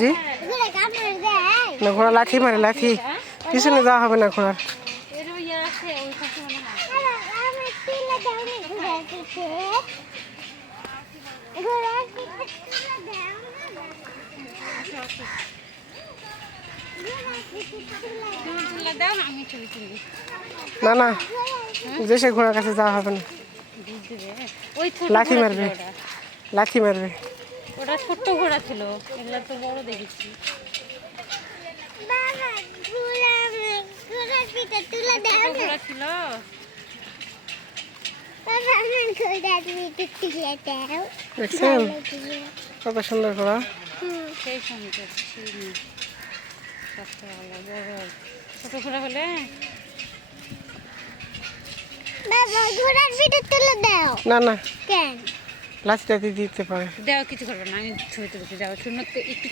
জি। না ঘোড়া লাঠি মারে লাঠি। পিছনে যাওয়া হবে না ঘোড়ার। না না না দেশে ঘোড়ার কাছে যাওয়া হবে না। লাঠি মারবে। লাঠি মারবে। ওটা ছোট্ট ঘোড়া ছিল এগুলা তো বড় দেখেছি। ঘোড়া ছিল। কত সুন্দর ঘোড়া। সেই সুন্দর ছোট ঘোড়া হলে? বাবা ঘোড়ার ভিতরে তুলে দাও। না না। লাঠি টাঠি দিতে পারে। দেওয়া কিছু করবে না আমি ছবি তুলতে যাব। শূন্য একটু